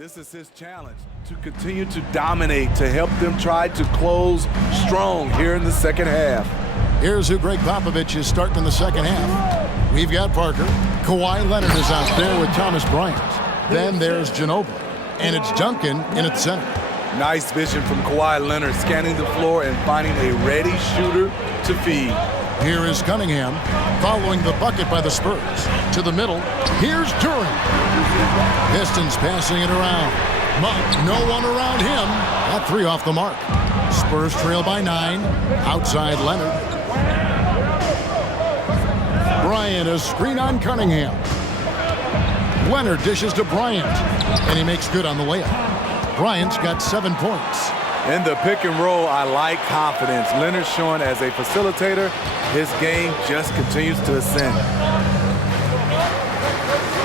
This is his challenge, to continue to dominate, to help them try to close strong here in the second half. Here's who Greg Popovich is starting in the second half. We've got Parker. Kawhi Leonard is out there with Thomas Bryant. Then there's Ginobili. And it's Duncan in at center. Nice vision from Kawhi Leonard, scanning the floor and finding a ready shooter to feed. Here is Cunningham, following the bucket by the Spurs. To the middle, here's Durant. Pistons passing it around. Monk, no one around him. That three off the mark. Spurs trail by 9. Outside Leonard. Bryant, a screen on Cunningham. Leonard dishes to Bryant, and he makes good on the layup. Bryant's got 7 points. In the pick and roll, I like confidence. Leonard showing as a facilitator, his game just continues to ascend.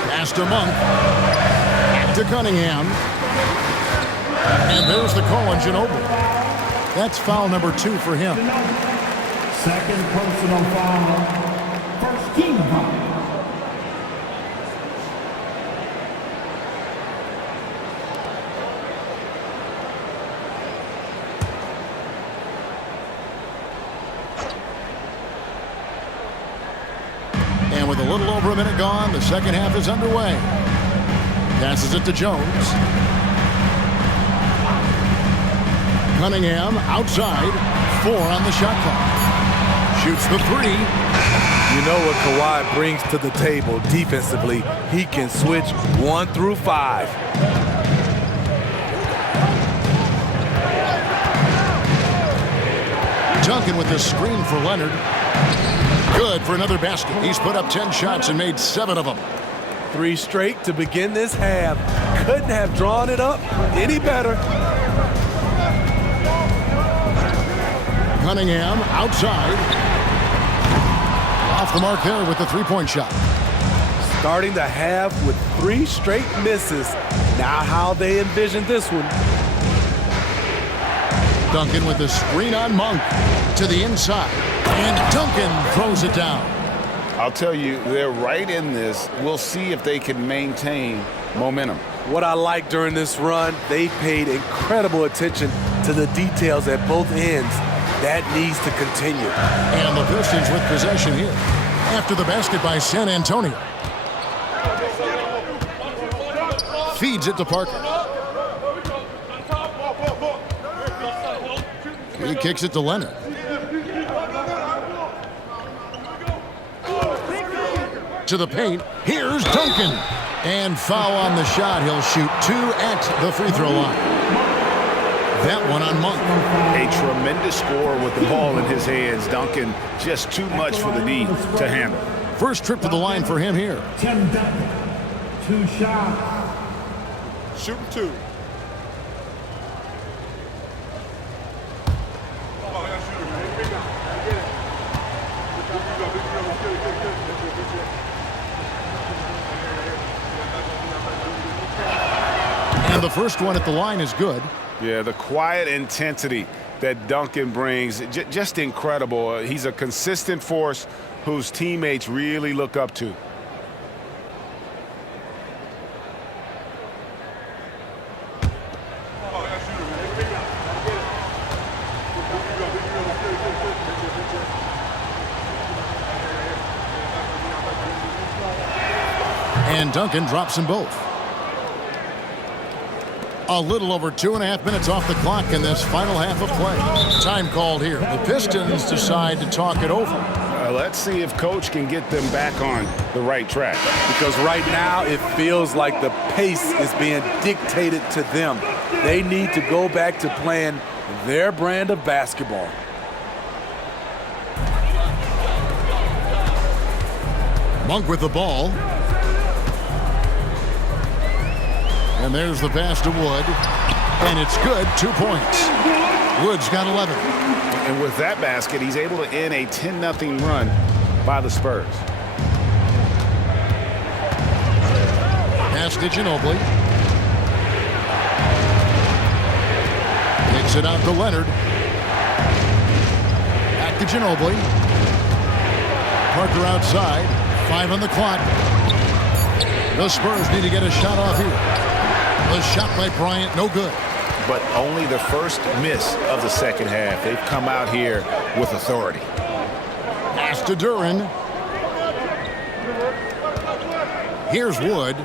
Pass to Monk. Back to Cunningham. And there's the call on Ginobili. That's foul number 2 for him. Second personal foul. First team foul. And with a little over a minute gone, the second half is underway. Passes it to Jones. Cunningham outside. 4 on the shot clock. Shoots the 3. You know what Kawhi brings to the table defensively. He can switch 1 through 5. Duncan with the screen for Leonard. Good for another basket. He's put up 10 shots and made 7 of them. 3 straight to begin this half. Couldn't have drawn it up any better. Cunningham outside. Off the mark there with the three-point shot. Starting the half with 3 straight misses. Now how they envision this one. Duncan with the screen on Monk to the inside. And Duncan throws it down. I'll tell you, they're right in this. We'll see if they can maintain momentum. What I like during this run, they paid incredible attention to the details at both ends. That needs to continue. And the Pistons with possession here. After the basket by San Antonio. Feeds it to Parker. He kicks it to Leonard. To the paint. Here's Duncan. And foul on the shot. He'll shoot 2 at the free throw line. That one on Monk. A tremendous score with the ball in his hands. Duncan, just too much for the D to handle. First trip to the line for him here. Tim Duncan. 2 shots. Shooting 2. And the first one at the line is good. Yeah, the quiet intensity that Duncan brings, just incredible. He's a consistent force whose teammates really look up to. And Duncan drops them both. A little over 2.5 minutes off the clock in this final half of play. Time called here. The Pistons decide to talk it over. Let's see if Coach can get them back on the right track. Because right now it feels like the pace is being dictated to them. They need to go back to playing their brand of basketball. Monk with the ball. And there's the pass to Wood. And it's good. 2 points. Wood's got 11. And with that basket, he's able to end a 10-0 run by the Spurs. Pass to Ginobili. Kicks it out to Leonard. Back to Ginobili. Parker outside. 5 on the clock. The Spurs need to get a shot off here. The shot by Bryant, no good. But only the first miss of the second half. They've come out here with authority. Pass to Duren. Here's Wood.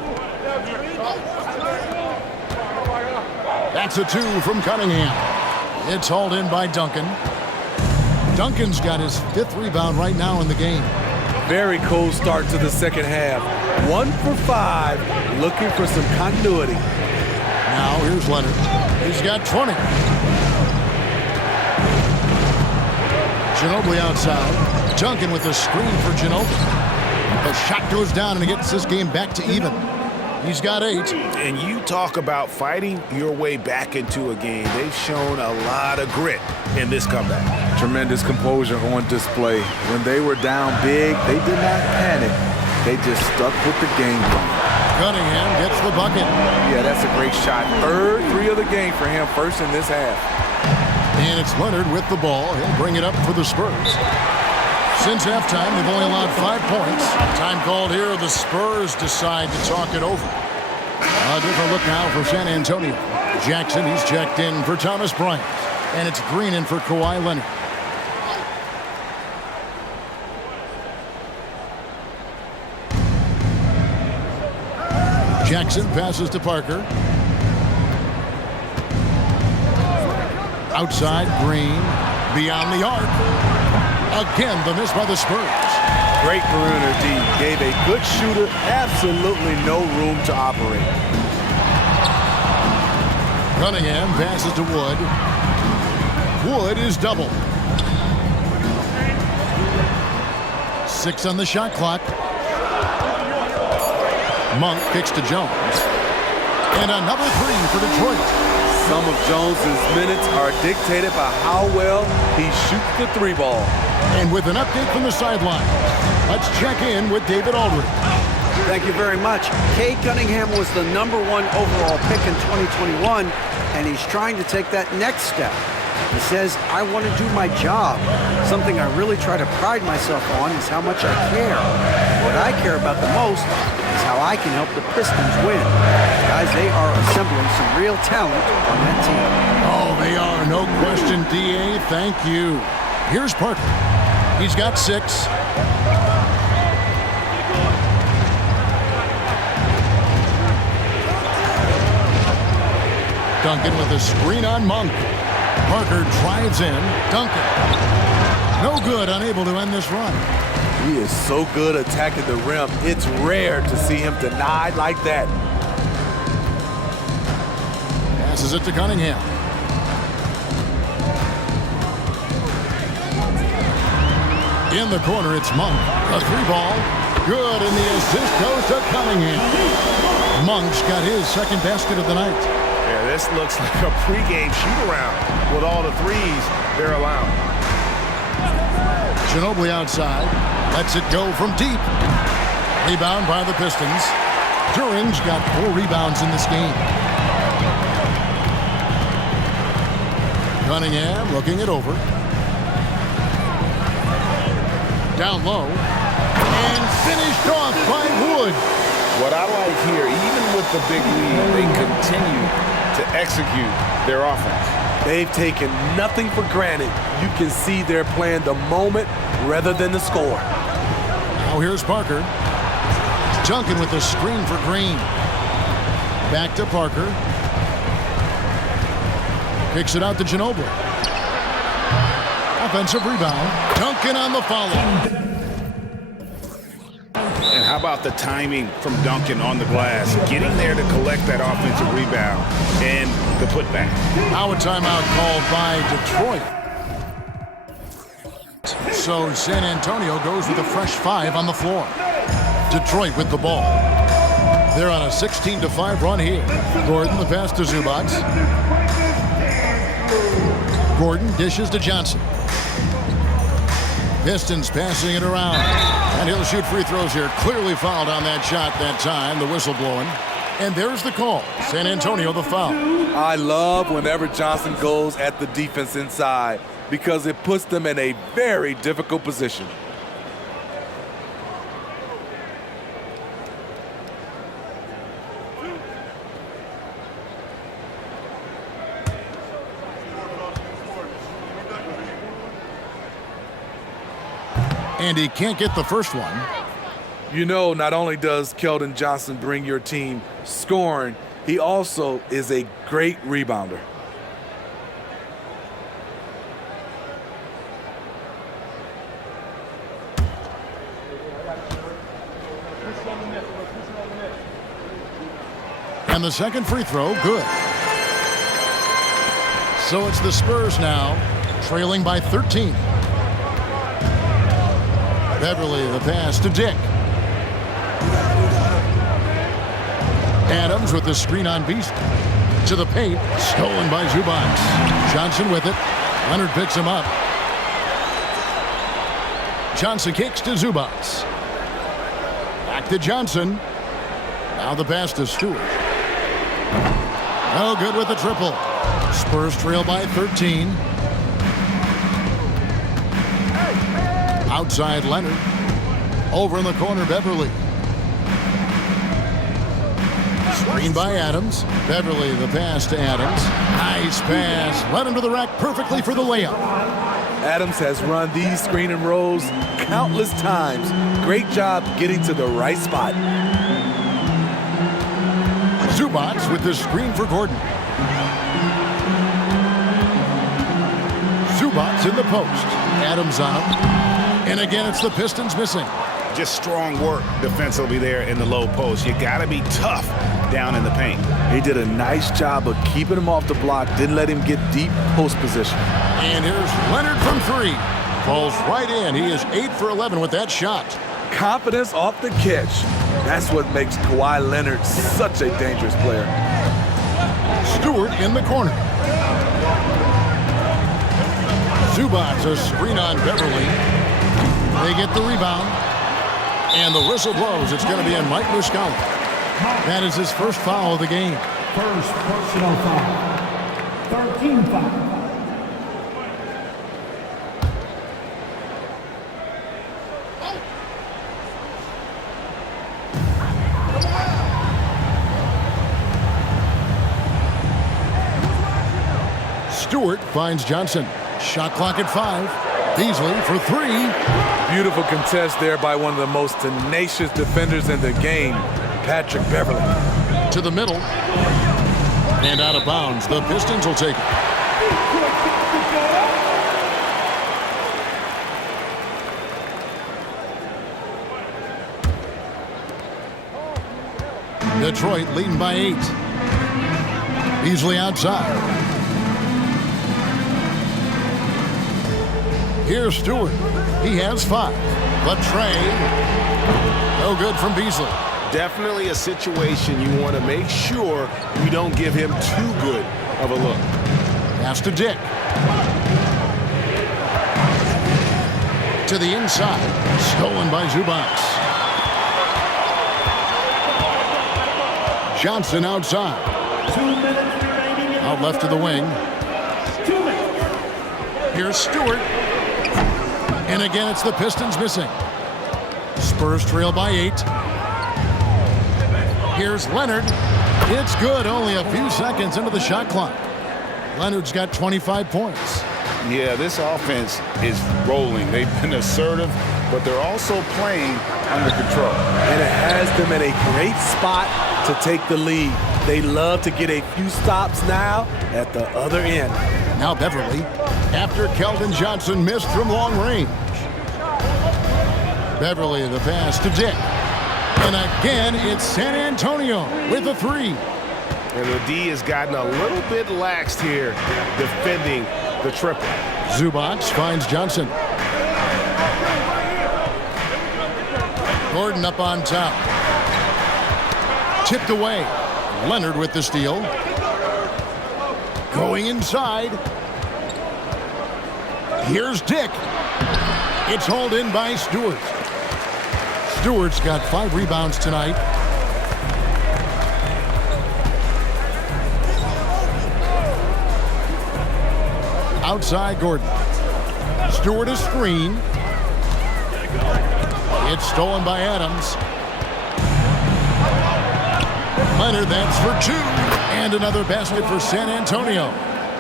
That's a 2 from Cunningham. It's hauled in by Duncan. Duncan's got his 5th rebound right now in the game. Very cold start to the second half. 1 for 5, looking for some continuity. Now here's Leonard. He's got 20. Ginobili outside. Duncan with a screen for Ginobili. The shot goes down and he gets this game back to even. He's got 8. And you talk about fighting your way back into a game. They've shown a lot of grit in this comeback. Tremendous composure on display. When they were down big, they did not panic. They just stuck with the game plan. Cunningham gets the bucket. Yeah, that's a great shot. Third 3 of the game for him, first in this half. And it's Leonard with the ball. He'll bring it up for the Spurs. Since halftime, they've only allowed 5 points. Time called here. The Spurs decide to talk it over. A different look now for San Antonio. Jackson, he's checked in for Thomas Bryant. And it's Green in for Kawhi Leonard. Jackson passes to Parker. Outside, Green. Beyond the arc. Again, the miss by the Spurs. Great perimeter D. Gave a good shooter absolutely no room to operate. Cunningham passes to Wood. Wood is doubled. 6 on the shot clock. Monk kicks to Jones. And another 3 for Detroit. Some of Jones's minutes are dictated by how well he shoots the 3 ball. And with an update from the sideline, let's check in with David Aldridge. Thank you very much. Cade Cunningham was the #1 overall pick in 2021, and he's trying to take that next step. He says, I want to do my job. Something I really try to pride myself on is how much I care. What I care about the most is how I can help the Pistons win. Guys, they are assembling some real talent on that team. Oh, they are. No question, D.A. Thank you. Here's Parker. He's got 6. Duncan with a screen on Monk. Parker drives in. Duncan. No good, unable to end this run. He is so good attacking the rim. It's rare to see him denied like that. Passes it to Cunningham. In the corner, it's Monk. A 3 ball. Good, and the assist goes to Cunningham. Monk's got his 2nd basket of the night. Yeah, this looks like a pregame shoot-around with all the 3s they're allowing. Ginobili outside. Lets it go from deep. Rebound by the Pistons. Duren's got 4 rebounds in this game. Cunningham looking it over. Down low. And finished off by Wood. What I like here, even with the big lead, they continue to execute their offense. They've taken nothing for granted. You can see they're playing the moment rather than the score. Now here's Parker. Duncan with the screen for Green. Back to Parker. Kicks it out to Ginobili. Offensive rebound. Duncan on the follow. And how about the timing from Duncan on the glass? Getting there to collect that offensive rebound and the putback. Now a timeout called by Detroit. So San Antonio goes with a fresh 5 on the floor. Detroit with the ball. They're on a 16-5 run here. Gordon the pass to Zubac. Gordon dishes to Johnson. Pistons passing it around. And he'll shoot free throws here. Clearly fouled on that shot that time. The whistle blowing. And there's the call. San Antonio the foul. I love whenever Johnson goes at the defense inside because it puts them in a very difficult position. And he can't get the first one. You know, not only does Keldon Johnson bring your team scoring, he also is a great rebounder. And the second free throw, good. So it's the Spurs now, trailing by 13. Beverly, the pass to Dick. Adams with the screen on Beast. To the paint, stolen by Zubac. Johnson with it. Leonard picks him up. Johnson kicks to Zubac. Back to Johnson. Now the pass to Stewart. No good with the triple. Spurs trail by 13. Outside Leonard. Over in the corner, Beverly. Screen by Adams. Beverly, the pass to Adams. Nice pass. Led him to the rack perfectly for the layup. Adams has run these screen and rolls countless times. Great job getting to the right spot. Zubac with the screen for Gordon. Zubac in the post. Adams on him. And again, it's the Pistons missing. Just strong work defensively there in the low post. You got to be tough down in the paint. He did a nice job of keeping him off the block, didn't let him get deep post position. And here's Leonard from three. Falls right in. He is 8 for 11 with that shot. Confidence off the catch. That's what makes Kawhi Leonard such a dangerous player. Stewart in the corner. Zubac, a screen on Beverly. They get the rebound. And the whistle blows. It's going to be on Mike Muscala. That is his first foul of the game. First personal foul. 13 foul. Stewart finds Johnson. Shot clock at 5. Beasley for 3. Beautiful contest there by one of the most tenacious defenders in the game, Patrick Beverly. To the middle. And out of bounds. The Pistons will take it. Detroit leading by 8. Beasley outside. Here's Stewart. He has 5. But Trey, no good from Beasley. Definitely a situation you want to make sure you don't give him too good of a look. Pass to Dick. To the inside. Stolen by Zubac. Johnson outside. 2 minutes remaining. Out left to the wing. 2 minutes. Here's Stewart. And again, it's the Pistons missing. Spurs trail by 8. Here's Leonard. It's good. Only a few seconds into the shot clock. Leonard's got 25 points. Yeah, this offense is rolling. They've been assertive, but they're also playing under control. And it has them in a great spot to take the lead. They love to get a few stops now at the other end. Now Beverly, after Keldon Johnson missed from long range. Beverly, the pass to Dick. And again, it's San Antonio with a 3. And the D has gotten a little bit laxed here defending the triple. Zubac finds Johnson. Gordon up on top. Tipped away. Leonard with the steal. Going inside. Here's Dick. It's hauled in by Stewart. Stewart's got 5 rebounds tonight. Outside Gordon. Stewart a screen. It's stolen by Adams. Leonard, that's for 2. And another basket for San Antonio.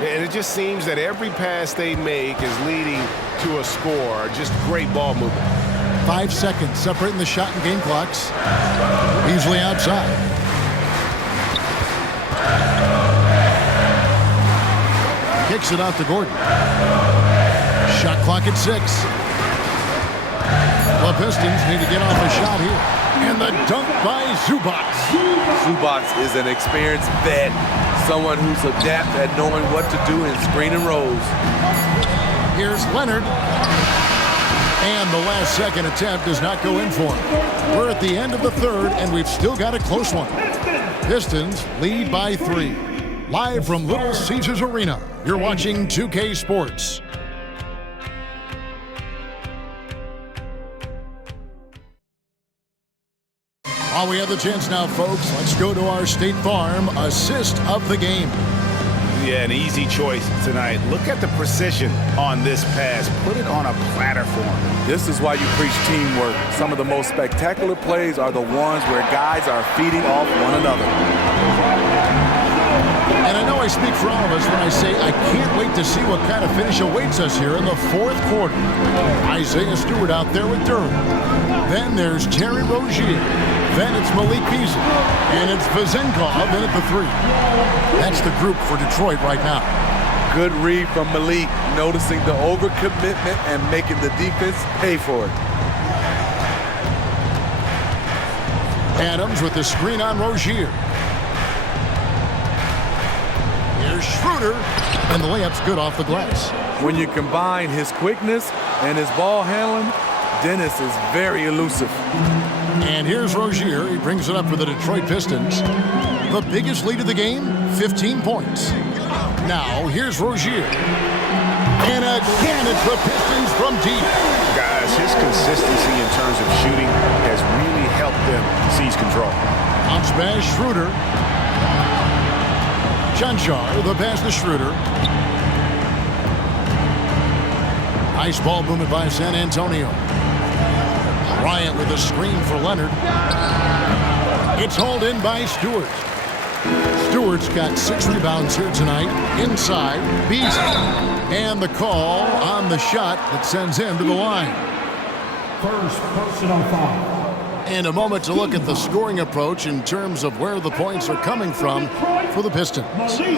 And it just seems that every pass they make is leading to a score. Just great ball movement. 5 seconds separating the shot and game clocks. Beasley outside. Kicks it out to Gordon. Shot clock at 6. The Pistons need to get off a shot here. And the dunk by Zubac. Zubac is an experienced vet, someone who's adept at knowing what to do in screen and rolls. Here's Leonard. And the last second attempt does not go in for him. We're at the end of the third, and we've still got a close one. Pistons lead by 3. Live from Little Caesars Arena, you're watching 2K Sports. While we have the chance now, folks, let's go to our State Farm assist of the game. Yeah, an easy choice tonight. Look at the precision on this pass. Put it on a platter for him. This is why you preach teamwork. Some of the most spectacular plays are the ones where guys are feeding off one another. And I know I speak for all of us when I say I can't wait to see what kind of finish awaits us here in the fourth quarter. Isaiah Stewart out there with Durham. Then there's Terry Rozier. Then it's Malik Beasley. And it's Vezenkov in at the 3. That's the group for Detroit right now. Good read from Malik, noticing the overcommitment and making the defense pay for it. Adams with the screen on Rozier. Here's Schroeder, and the layup's good off the glass. When you combine his quickness and his ball handling, Dennis is very elusive. And here's Rozier. He brings it up for the Detroit Pistons. The biggest lead of the game, 15 points. Now, here's Rozier. And again, it's the Pistons from deep. Guys, his consistency in terms of shooting has really helped them seize control. Bounce pass, Schroeder. Chanchar, the pass to Schroeder. Nice ball movement by San Antonio. Bryant with a screen for Leonard. It's hauled in by Stewart. Stewart's got 6 rebounds here tonight. Inside, Beasley. And the call on the shot that sends him to the line. First personal foul. And a moment to look at the scoring approach in terms of where the points are coming from for the Pistons.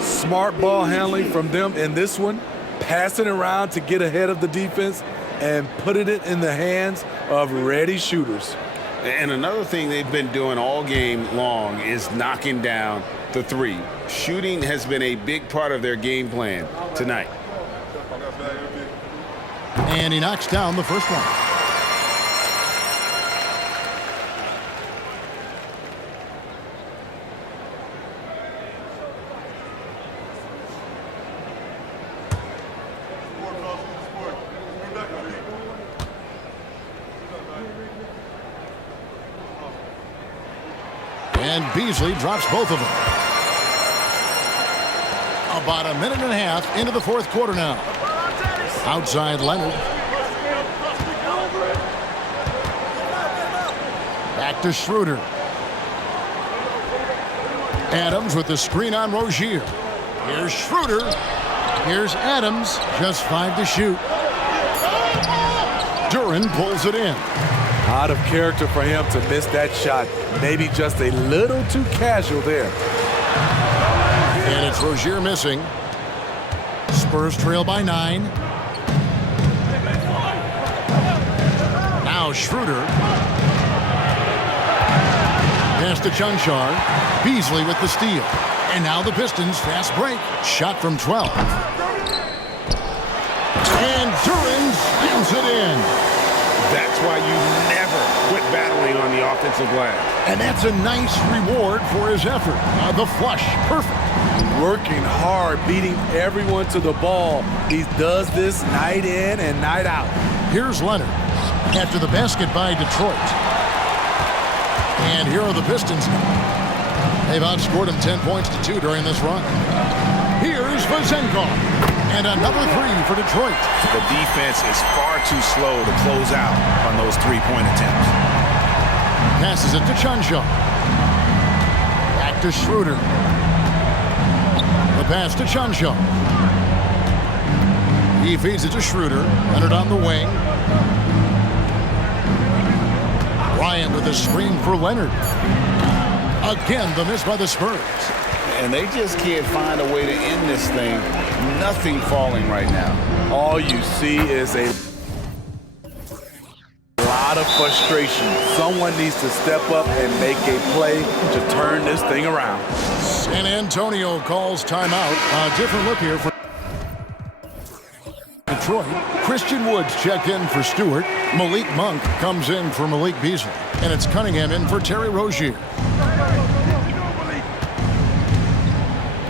Smart ball handling from them in this one, passing around to get ahead of the defense and putting it in the hands of ready shooters. And another thing they've been doing all game long is knocking down the 3. Shooting has been a big part of their game plan tonight. And he knocks down the first one. And Beasley drops both of them. About a minute and a half into the fourth quarter now. Outside Leonard. Back to Schroeder. Adams with the screen on Rozier. Here's Schroeder. Here's Adams. Just 5 to shoot. Duran pulls it in. Out of character for him to miss that shot. Maybe just a little too casual there. And it's Rozier missing. Spurs trail by 9. Now Schroeder. Pass to Chanchar. Beasley with the steal. And now the Pistons fast break. Shot from 12. And Duran slams it in. That's why you never quit battling on the offensive glass. And that's a nice reward for his effort. The flush, perfect. Working hard, beating everyone to the ball. He does this night in and night out. Here's Leonard after the basket by Detroit. And here are the Pistons now. They've outscored him 10 points to 2 during this run. Here's Vezenkov. And another 3 for Detroit. The defense is far too slow to close out on those 3-point attempts. Passes it to Chanchar. Back to Schroeder. The pass to Chanchar. He feeds it to Schroeder. Leonard on the wing. Bryant with a screen for Leonard. Again, the miss by the Spurs. And they just can't find a way to end this thing. Nothing falling right now. All you see is a lot of frustration. Someone needs to step up and make a play to turn this thing around. San Antonio calls timeout. A different look here for Detroit. Christian Woods checked in for Stewart. Malik Monk comes in for Malik Beasley. And it's Cunningham in for Terry Rozier.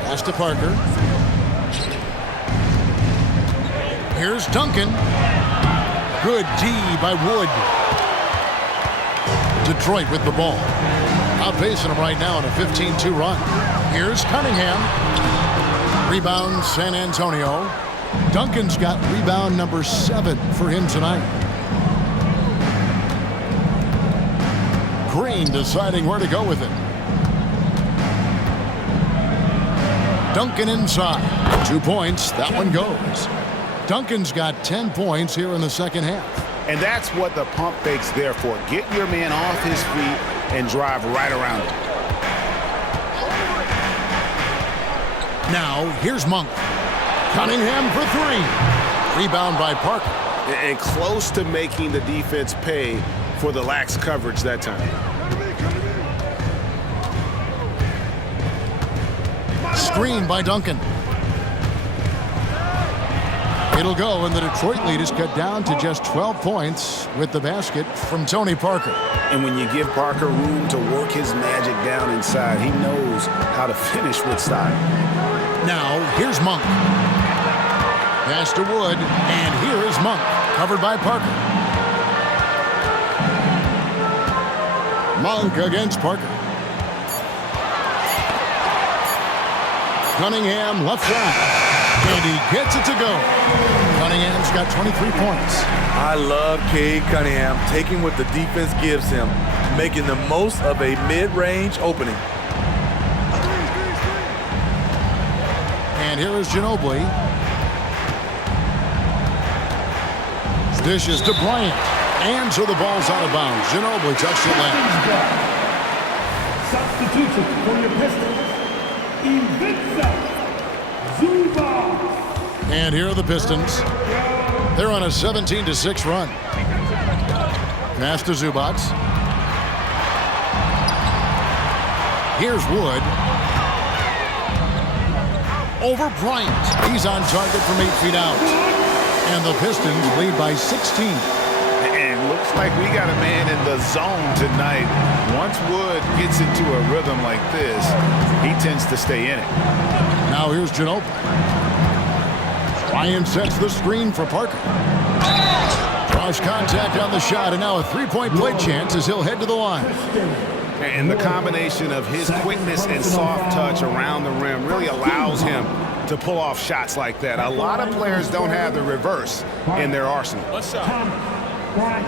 Pass to Parker. Here's Duncan. Good D by Wood. Detroit with the ball. Outpacing them right now on a 15-2 run. Here's Cunningham. Rebound San Antonio. Duncan's got rebound number 7 for him tonight. Green deciding where to go with it. Duncan inside. 2 points. That one goes. Duncan's got 10 points here in the second half. And that's what the pump fake's there for. Get your man off his feet and drive right around him. Now, here's Monk. Cunningham for 3. Rebound by Parker. And close to making the defense pay for the lax coverage that time. Screen by Duncan. It'll go, and the Detroit lead is cut down to just 12 points with the basket from Tony Parker. And when you give Parker room to work his magic down inside, he knows how to finish with style. Now, here's Monk. Pass to Wood, and here is Monk, covered by Parker. Monk against Parker. Cunningham left side, and he gets it to go. Cunningham's got 23 points. I love Cade Cunningham taking what the defense gives him, making the most of a mid-range opening. And here is Ginobili. Dishes to Bryant. And so the ball's out of bounds. Ginobili touched it last. Substitution for your Pistons. Zubac. And here are the Pistons. They're on a 17-6 run. Pass to Zubac. Here's Wood. Over Bryant. He's on target from 8 feet out. And the Pistons lead by 16. And looks like we got a man in the zone tonight. Once Wood gets into a rhythm like this, he tends to stay in it. Now here's Ginobili. Bryant sets the screen for Parker. Draws contact on the shot, and now a three-point play chance as he'll head to the line. And the combination of his quickness and soft touch around the rim really allows him to pull off shots like that. A lot of players don't have the reverse in their arsenal. What's up? Bryant.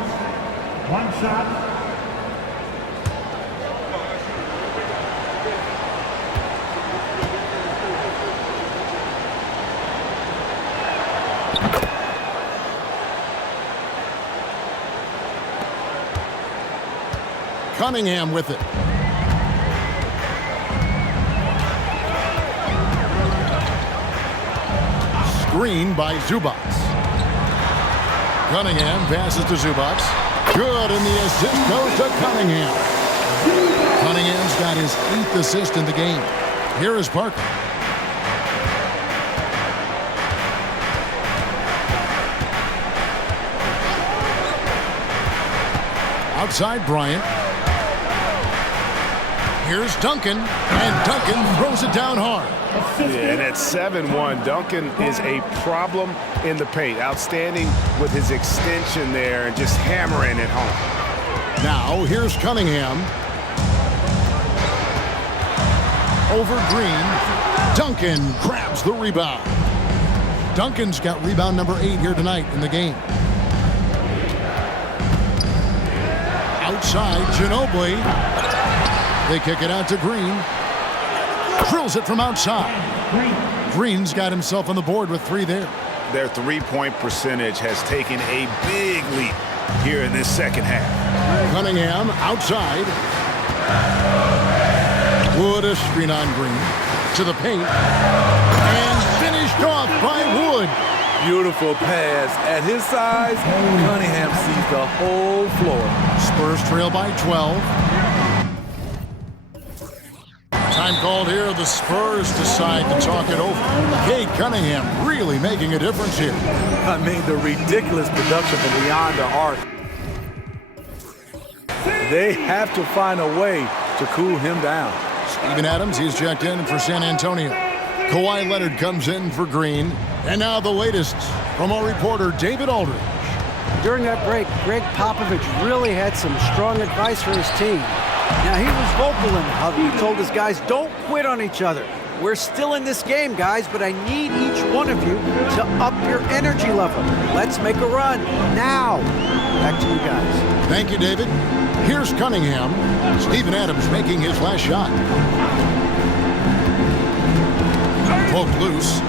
One shot. Cunningham with it. Screen by Zubac. Cunningham passes to Zubac. Good, and the assist goes to Cunningham. Cunningham's got his 8th assist in the game. Here is Parker. Outside Bryant. Here's Duncan, and Duncan throws it down hard. Yeah, and at 7-1, Duncan is a problem in the paint. Outstanding with his extension there and just hammering it home. Now, here's Cunningham. Over Green. Duncan grabs the rebound. Duncan's got rebound number 8 here tonight in the game. Outside, Ginobili. They kick it out to Green. Drills it from outside. Green's got himself on the board with 3 there. Their three-point percentage has taken a big leap here in this second half. Cunningham outside. Wood a screen on Green. To the paint. And finished off by Wood. Beautiful pass. At his size, Cunningham sees the whole floor. Spurs trail by 12. Time called here. The Spurs decide to talk it over. Cade Cunningham really making a difference here. I mean, the ridiculous production from beyond the arc. They have to find a way to cool him down. Steven Adams, he's checked in for San Antonio. Kawhi Leonard comes in for Green. And now the latest from our reporter, David Aldridge. During that break, Greg Popovich really had some strong advice for his team. Now, he was vocal in the huddle. He told his guys, don't quit on each other. We're still in this game, guys, but I need each one of you to up your energy level. Let's make a run now. Back to you guys. Thank you, David. Here's Cunningham. Steven Adams making his last shot. Poked loose.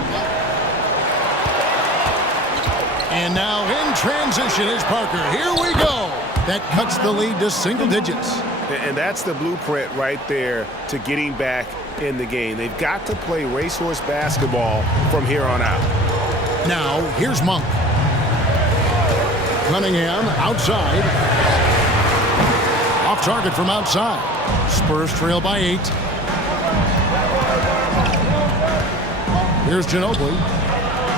And now in transition is Parker. Here we go. That cuts the lead to single digits. And that's the blueprint right there to getting back in the game. They've got to play racehorse basketball from here on out. Now, here's Monk. Cunningham outside. Off target from outside. Spurs trail by 8. Here's Ginobili.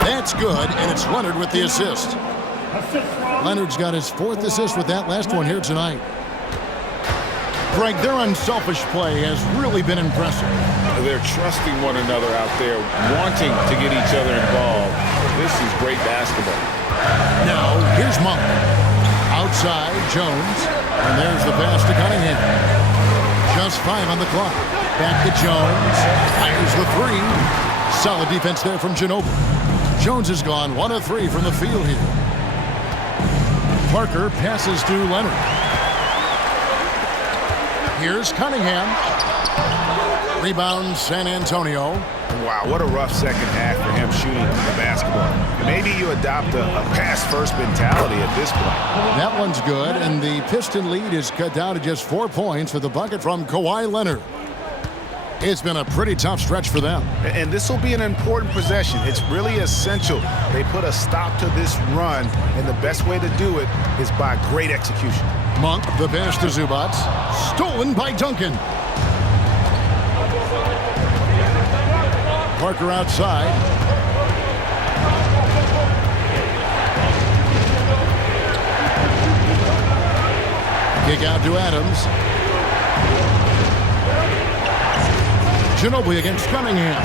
That's good, and it's Leonard with the assist. Leonard's got his 4th assist with that last one here tonight. Greg, their unselfish play has really been impressive. They're trusting one another out there, wanting to get each other involved. This is great basketball. Now, here's Monk. Outside, Jones. And there's the pass to Cunningham. Just 5 on the clock. Back to Jones. Fires the 3. Solid defense there from Ginobili. Jones has gone 1 of 3 from the field here. Parker passes to Leonard. Here's Cunningham. Rebound San Antonio. Wow, what a rough second half for him shooting the basketball. Maybe you adopt a pass-first mentality at this point. That one's good, and the Piston lead is cut down to just 4 points with the bucket from Kawhi Leonard. It's been a pretty tough stretch for them. And this will be an important possession. It's really essential they put a stop to this run, and the best way to do it is by great execution. Monk, the pass to Zubac. Stolen by Duncan. Parker outside. Kick out to Adams. Ginobili against Cunningham.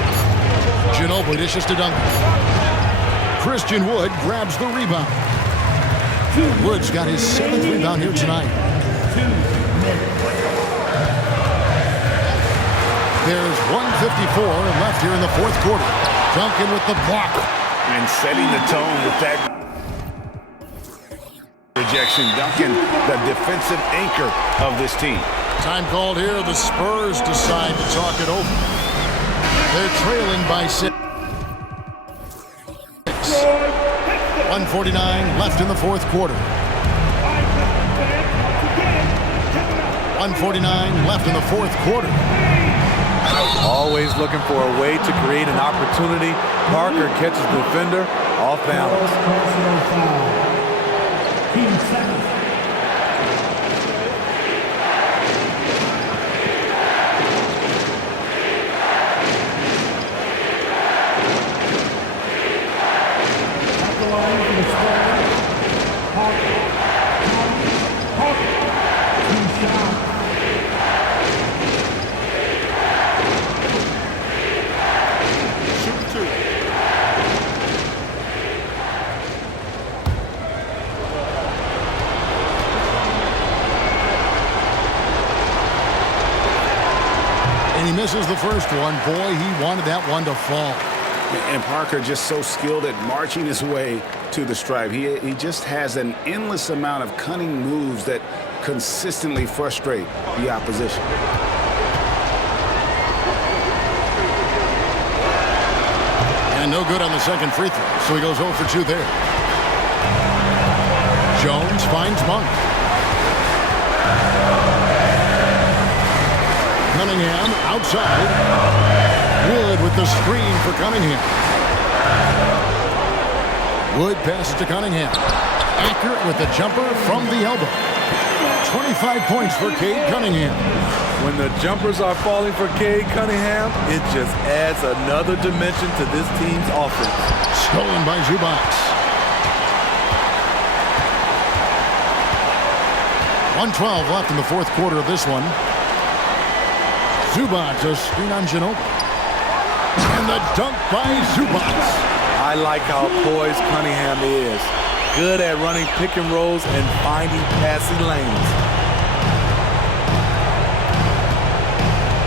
Ginobili dishes to Duncan. Christian Wood grabs the rebound. Wood's got his 7th rebound here tonight. There's 1:54 left here in the 4th quarter. Duncan with the block. And setting the tone with that rejection. Duncan, the defensive anchor of this team. Time called here. The Spurs decide to talk it over. They're trailing by 6. 1:49 left in the 4th quarter. 1:49 left in the 4th quarter. Always looking for a way to create an opportunity. Parker catches the defender off balance. Team 7. At the line for the Spurs, Parker. Team shot. And he misses the first one. Boy, he wanted that one to fall. And Parker just so skilled at marching his way to the stripe. He just has an endless amount of cunning moves that consistently frustrate the opposition. And no good on the second free throw, so he goes 0 for 2 there. Jones finds Monk. Cunningham outside. Wood with the screen for Cunningham. Wood passes to Cunningham. Accurate with the jumper from the elbow. 25 points for Cade Cunningham. When the jumpers are falling for Cade Cunningham, it just adds another dimension to this team's offense. Stolen by Zubac. 1:12 left in the fourth quarter of this one. Zubac, a screen on Ginobili. And the dunk by Zubac. I like how poised Cunningham is. Good at running pick and rolls and finding passing lanes.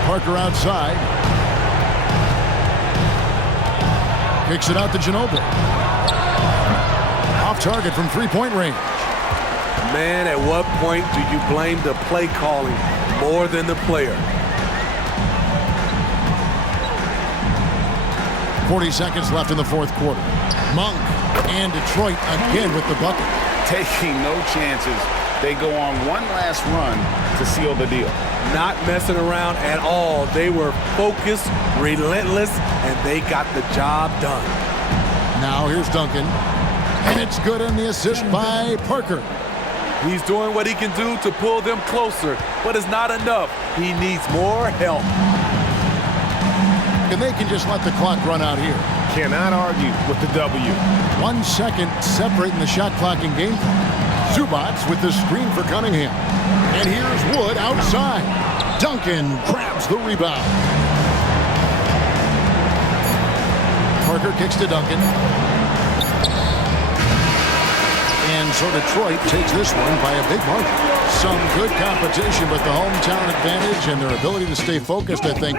Parker outside. Kicks it out to Ginobili. Off target from three-point range. Man, at what point do you blame the play calling more than the player? 40 seconds left in the fourth quarter. Monk and Detroit again with the bucket. Taking no chances. They go on one last run to seal the deal. Not messing around at all. They were focused, relentless, and they got the job done. Now here's Duncan. And it's good on the assist by Parker. He's doing what he can do to pull them closer, but it's not enough. He needs more help. And they can just let the clock run out here. Cannot argue with the W. 1 second separating the shot clock and game clock. Zubac with the screen for Cunningham. And here's Wood outside. Duncan grabs the rebound. Parker kicks to Duncan. And so Detroit takes this one by a big margin. Some good competition, but the hometown advantage and their ability to stay focused, I think,